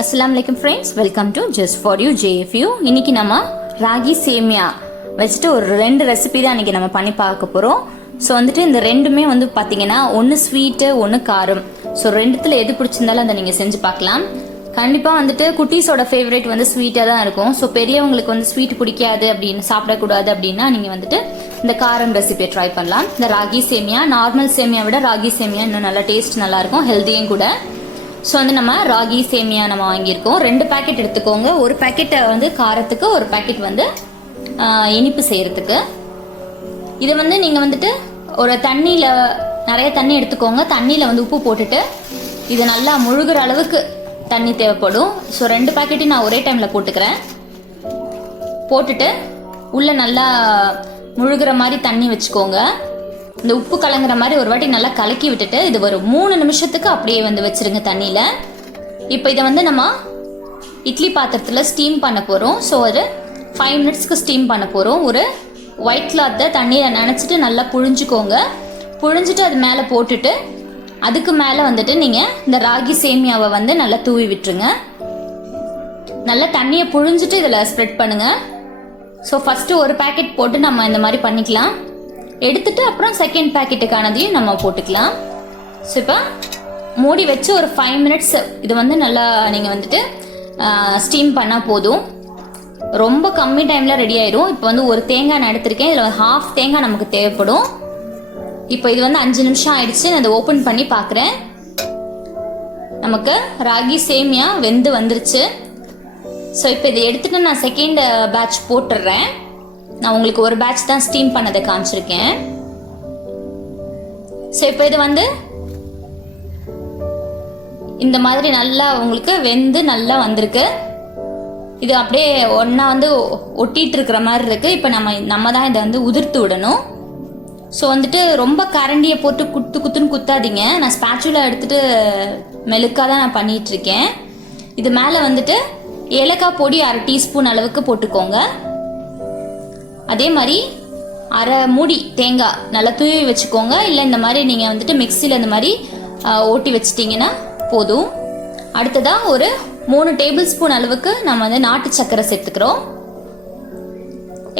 Assalamu alaikum friends, welcome to Just For You JFU. இன்னைக்கு நம்ம ராகி சேமியா வச்சுட்டு ஒரு ரெண்டு ரெசிபி தான் இன்னைக்கு நம்ம பண்ணி பார்க்க போறோம். ஸோ வந்துட்டு இந்த ரெண்டுமே வந்து பார்த்தீங்கன்னா ஒன்று ஸ்வீட்டு ஒன்று காரம். ஸோ ரெண்டுத்துல எது பிடிச்சிருந்தாலும் அதை நீங்கள் செஞ்சு பார்க்கலாம். கண்டிப்பாக வந்துட்டு குட்டீஸோட ஃபேவரேட் வந்து ஸ்வீட்டாக தான் இருக்கும். ஸோ பெரியவங்களுக்கு வந்து ஸ்வீட் பிடிக்காது அப்படின்னு சாப்பிடக்கூடாது அப்படின்னா நீங்கள் வந்துட்டு இந்த காரம் ரெசிபியை ட்ரை பண்ணலாம். இந்த ராகி சேமியா நார்மல் சேமியா விட ராகி சேமியா இன்னும் நல்லா டேஸ்ட் நல்லா இருக்கும், ஹெல்த்தியும் கூட. ஸோ வந்து நம்ம ராகி சேமியா நம்ம வாங்கியிருக்கோம். 2 பேக்கெட் எடுத்துக்கோங்க. ஒரு பேக்கெட் வந்து காரத்துக்கு, ஒரு பேக்கெட் வந்து இனிப்பு செய்யறதுக்கு. இதை வந்து நீங்கள் வந்துட்டு ஒரு தண்ணியில் நிறைய தண்ணி எடுத்துக்கோங்க. தண்ணியில் வந்து உப்பு போட்டுட்டு இது நல்லா முழுகிற அளவுக்கு தண்ணி தேவைப்படும். ஸோ 2 பேக்கெட்டையும் நான் ஒரே டைமில் போட்டுக்கிறேன். போட்டுட்டு உள்ளே நல்லா முழுகிற மாதிரி தண்ணி வச்சுக்கோங்க. இந்த உப்பு கலங்குற மாதிரி ஒரு வாட்டி நல்லா கலக்கி விட்டுட்டு இது ஒரு 3 நிமிஷத்துக்கு அப்படியே வந்து வச்சிருங்க தண்ணியில். இப்போ இதை வந்து நம்ம இட்லி பாத்திரத்தில் ஸ்டீம் பண்ண போகிறோம். ஸோ ஒரு 5 மினிட்ஸ்க்கு ஸ்டீம் பண்ண போகிறோம். ஒரு ஒயிட் கிளாத்தை தண்ணியில் நனைச்சிட்டு நல்லா புழிஞ்சுக்கோங்க. புழிஞ்சிட்டு அது மேலே போட்டுட்டு அதுக்கு மேலே வந்துட்டு நீங்கள் இந்த ராகி சேமியாவை வந்து நல்லா தூவி விட்டுருங்க. நல்லா தண்ணியை புழிஞ்சிட்டு இதில் ஸ்ப்ரெட் பண்ணுங்கள். ஸோ ஃபஸ்ட்டு ஒரு பேக்கெட் போட்டு நம்ம இந்த மாதிரி பண்ணிக்கலாம். எடுத்துட்டு அப்புறம் செகண்ட் பேக்கெட்டுக்கானதையும் நம்ம போட்டுக்கலாம். ஸோ இப்போ மூடி வச்சு ஒரு 5 மினிட்ஸ் இது வந்து நல்லா நீங்கள் வந்துட்டு ஸ்டீம் பண்ணால் போதும். ரொம்ப கம்மி டைமில் ரெடி ஆயிடும். இப்போ வந்து ஒரு தேங்காய் நான் எடுத்திருக்கேன். இதில் 1/2 தேங்காய் நமக்கு தேவைப்படும். இப்போ இது வந்து 5 நிமிஷம் ஆயிடுச்சு. நான் அதை ஓப்பன் பண்ணி பார்க்குறேன். நமக்கு ராகி சேமியா வெந்து வந்துருச்சு. ஸோ இப்போ இதை எடுத்துட்டு நான் செகண்ட் பேட்ச் போட்டுடுறேன். நான் உங்களுக்கு ஒரு பேட்ச் தான் ஸ்டீம் பண்ணதை காமிச்சிருக்கேன். ஸோ இப்போ இது வந்து இந்த மாதிரி நல்லா உங்களுக்கு வெந்து நல்லா வந்திருக்கு. இது அப்படியே ஒன்றா வந்து ஒட்டிட்டு இருக்கிற மாதிரி இருக்கு. இப்போ நம்ம தான் இதை வந்து உதிர்த்து விடணும். ஸோ வந்துட்டு ரொம்ப கரண்டியை போட்டு குத்துன்னு குத்தாதீங்க. நான் ஸ்பேச்சுலா எடுத்துட்டு மெழுக்காக தான் நான் பண்ணிட்டு இருக்கேன். இது மேலே வந்துட்டு ஏலக்காய் பொடி 1/2 டீஸ்பூன் அளவுக்கு போட்டுக்கோங்க. அதே மாதிரி 1/2 மூடி தேங்காய் நல்லா தூவி வச்சுக்கோங்க. இல்லை இந்த மாதிரி நீங்கள் வந்துட்டு மிக்சியில் இந்த மாதிரி ஓட்டி வச்சிட்டிங்கன்னா போதும். அடுத்ததாக ஒரு 3 டேபிள் ஸ்பூன் அளவுக்கு நம்ம வந்து நாட்டு சர்க்கரை சேர்த்துக்கிறோம்.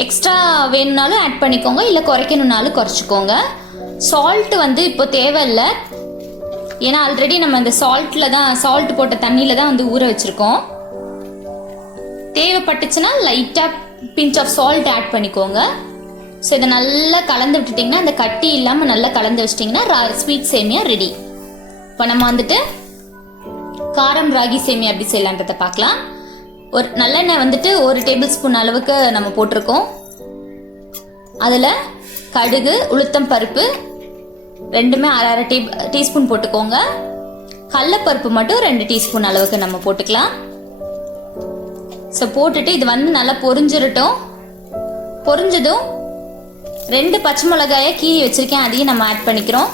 எக்ஸ்ட்ரா வேணும்னாலும் ஆட் பண்ணிக்கோங்க, இல்லை குறைக்கணும்னாலும் குறைச்சிக்கோங்க. சால்ட் வந்து இப்போ தேவையில்லை, ஏன்னா ஆல்ரெடி நம்ம இந்த சால்ட் போட்ட தண்ணியில் தான் வந்து ஊற வச்சுருக்கோம். தேவைப்பட்டுச்சுன்னா லைட்டாக பிஞ்ச் ஆஃப் சால்ட் ஆட் பண்ணிக்கோங்க. ஸோ இதை நல்லா கலந்து விட்டுட்டிங்கன்னா அந்த கட்டி இல்லாமல் நல்லா கலந்து வச்சிட்டிங்கன்னா ஸ்வீட் சேமியா ரெடி. இப்போ நம்ம வந்துட்டு காரம் ராகி சேமியா எப்படி செய்யலான்றதை பார்க்கலாம். ஒரு நல்லெண்ணெய் வந்துட்டு 1 டேபிள் ஸ்பூன் அளவுக்கு நம்ம போட்டிருக்கோம். அதில் கடுகு, உளுத்தம் பருப்பு ரெண்டுமே 1/2 டீஸ்பூன் போட்டுக்கோங்க. கடலைப்பருப்பு மட்டும் 2 டீஸ்பூன் அளவுக்கு நம்ம போட்டுக்கலாம். ஸோ போட்டுட்டு இது வந்து நல்லா பொரிஞ்சிடட்டும். பொரிஞ்சதும் 2 பச்சை மிளகாயை கீறி வச்சிருக்கேன், அதையும் நம்ம ஆட் பண்ணிக்கிறோம்.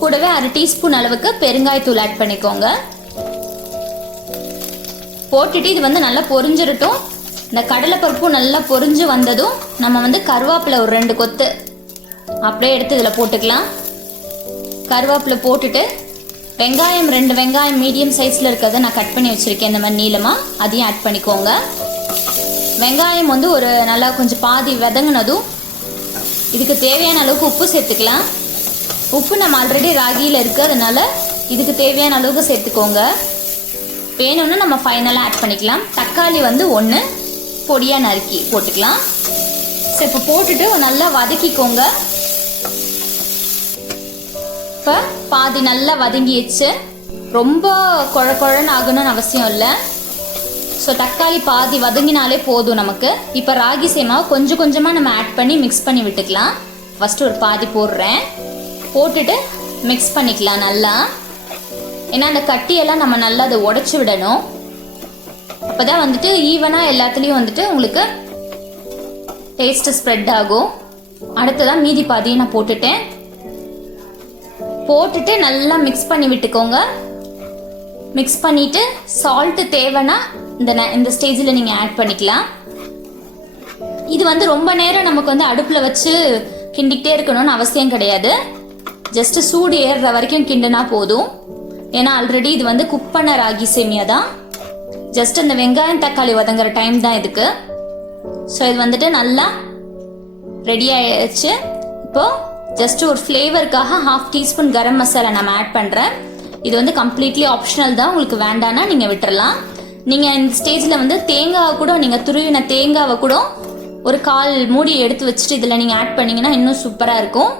கூடவே 1/2 டீஸ்பூன் அளவுக்கு பெருங்காயத்தூள் ஆட் பண்ணிக்கோங்க. போட்டுட்டு இது வந்து நல்லா பொரிஞ்சிடட்டும். இந்த கடலைப்பருப்பும் நல்லா பொரிஞ்சு வந்ததும் நம்ம வந்து கருவேப்பிலை ஒரு 2 கொத்து அப்படியே எடுத்து இதில் போட்டுக்கலாம். கருவேப்பிலை போட்டுட்டு வெங்காயம் 2 வெங்காயம் மீடியம் சைஸில் இருக்கிறத நான் கட் பண்ணி வச்சுருக்கேன் இந்த மாதிரி நீளமாக, அதையும் ஆட் பண்ணிக்கோங்க. வெங்காயம் வந்து ஒரு நல்லா கொஞ்சம் பாதி வதங்கினதும் இதுக்கு தேவையான அளவுக்கு உப்பு சேர்த்துக்கலாம். உப்பு நம்ம ஆல்ரெடி ராகியில் இருக்கிறதுனால இதுக்கு தேவையான அளவுக்கு சேர்த்துக்கோங்க. வேணும்னா நம்ம ஃபைனலாக ஆட் பண்ணிக்கலாம். தக்காளி வந்து 1 பொடியாக நறுக்கி போட்டுக்கலாம். ஸோ இப்போ போட்டுட்டு நல்லா வதக்கிக்கோங்க. இப்போ பாதி நல்லா வதங்கிடுச்சு. ரொம்ப குழன்னு ஆகணும்னு அவசியம் இல்லை. ஸோ தக்காளி பாதி வதங்கினாலே போதும் நமக்கு. இப்போ ராகி சேமாவை கொஞ்சம் கொஞ்சமாக நம்ம ஆட் பண்ணி மிக்ஸ் பண்ணி விட்டுக்கலாம். ஃபஸ்ட்டு ஒரு பாதி போடுறேன். போட்டுட்டு மிக்ஸ் பண்ணிக்கலாம் நல்லா. ஏன்னா அந்த கட்டியெல்லாம் நம்ம நல்லா அதை உடச்சி விடணும். அப்போ தான் வந்துட்டு ஈவனாக எல்லாத்துலேயும் வந்துட்டு உங்களுக்கு டேஸ்ட்டு ஸ்ப்ரெட் ஆகும். அடுத்ததான் மீதி பாதியை நான் போட்டுட்டு நல்லா மிக்ஸ் பண்ணி விட்டுக்கோங்க. மிக்ஸ் பண்ணிவிட்டு சால்ட்டு தேவைன்னா இந்த ஸ்டேஜில் நீங்கள் ஆட் பண்ணிக்கலாம். இது வந்து ரொம்ப நேரம் நமக்கு வந்து அடுப்பில் வச்சு கிண்டிக்கிட்டே இருக்கணும்னு அவசியம் கிடையாது. ஜஸ்ட் சூடு ஏறுற வரைக்கும் கிண்டுனா போதும். ஏன்னா ஆல்ரெடி இது வந்து குக் பண்ண ராகி சேமியா தான். ஜஸ்ட் அந்த வெங்காயம் தக்காளி வதங்குற டைம் தான் இதுக்கு. ஸோ இது வந்துட்டு நல்லா ரெடி ஆயிடுச்சு. இப்போ ஜஸ்ட் ஒரு ஃப்ளேவருக்காக 1/2 டீஸ்பூன் கரம் மசாலா நம்ம ஆட் பண்ணுறேன். இது வந்து கம்ப்ளீட்லி ஆப்ஷனல் தான், உங்களுக்கு வேண்டான்னா நீங்கள் விட்டுறலாம். நீங்கள் இந்த ஸ்டேஜில் வந்து தேங்காவை கூட, நீங்கள் துருவின தேங்காவை கூட ஒரு 1/4 மூடி எடுத்து வச்சுட்டு இதில் நீங்கள் ஆட் பண்ணிங்கன்னா இன்னும் சூப்பராக இருக்கும்.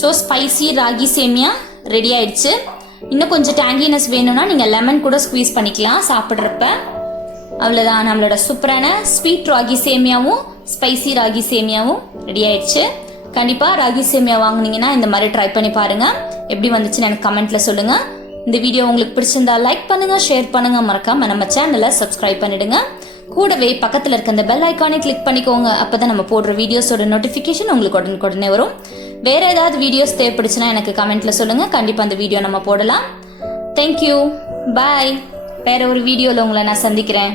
ஸோ ஸ்பைசி ராகி சேமியா ரெடி ஆயிடுச்சு. இன்னும் கொஞ்சம் டேங்கினஸ் வேணும்னா நீங்கள் லெமன் கூட ஸ்குவீஸ் பண்ணிக்கலாம் சாப்பிட்றப்ப. அவ்வளோதான், நம்மளோட சூப்பரான ஸ்வீட் ராகி சேமியாவும் ஸ்பைசி ராகி சேமியாவும் ரெடி ஆயிடுச்சு. கண்டிப்பாக ராகி சேமியா வாங்குனீங்கன்னா இந்த மாதிரி ட்ரை பண்ணி பாருங்கள். எப்படி வந்துச்சுன்னு எனக்கு கமெண்ட்டில் சொல்லுங்கள். இந்த வீடியோ உங்களுக்கு பிடிச்சிருந்தா லைக் பண்ணுங்கள், ஷேர் பண்ணுங்கள், மறக்காம நம்ம சேனலை சப்ஸ்கிரைப் பண்ணிடுங்க. கூடவே பக்கத்தில் இருக்க அந்த பெல் ஐக்கானை கிளிக் பண்ணிக்கோங்க. அப்போ தான் நம்ம போடுற வீடியோஸோட நோட்டிஃபிகேஷன் உங்களுக்கு உடனே வரும். வேறு ஏதாவது வீடியோஸ் தேவைப்படுச்சுன்னா எனக்கு கமெண்ட்டில் சொல்லுங்கள். கண்டிப்பாக அந்த வீடியோ நம்ம போடலாம். தேங்க்யூ, பாய். வேற ஒரு வீடியோவில் உங்களை நான் சந்திக்கிறேன்.